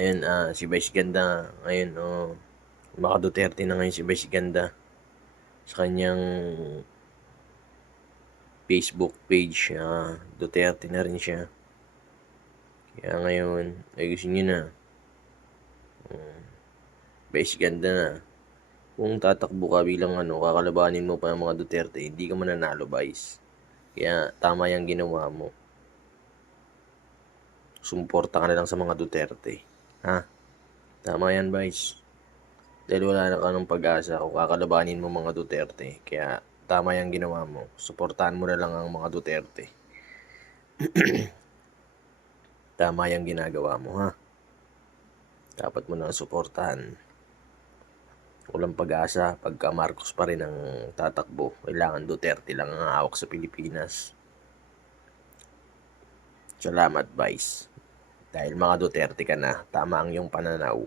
Ayun, si Vice Ganda ngayon, baka Duterte na ngayon si Vice Ganda sa kanyang Facebook page, Duterte na rin siya. Kaya ngayon, ayusin niyo na. Vice Ganda na. Kung tatakbo ka bilang kakalabanin mo pa ang mga Duterte, hindi ka mananalo, Vice. Kaya tama yung ginawa mo. Sumuporta ka na lang sa mga Duterte. Ha? Tama yan, Vice. Dahil wala na ka ng pag-asa kung kakalabanin mo mga Duterte. Kaya tama yung ginawa mo. Suportahan mo na lang ang mga Duterte. Tama yung ginagawa mo, ha? Dapat mo na suportahan. Walang pag-asa pagka Marcos pa rin ang tatakbo. Kailangan Duterte lang ang hawak sa Pilipinas. Salamat, Vice. Dahil mga Duterte ka na, tama ang iyong pananaw.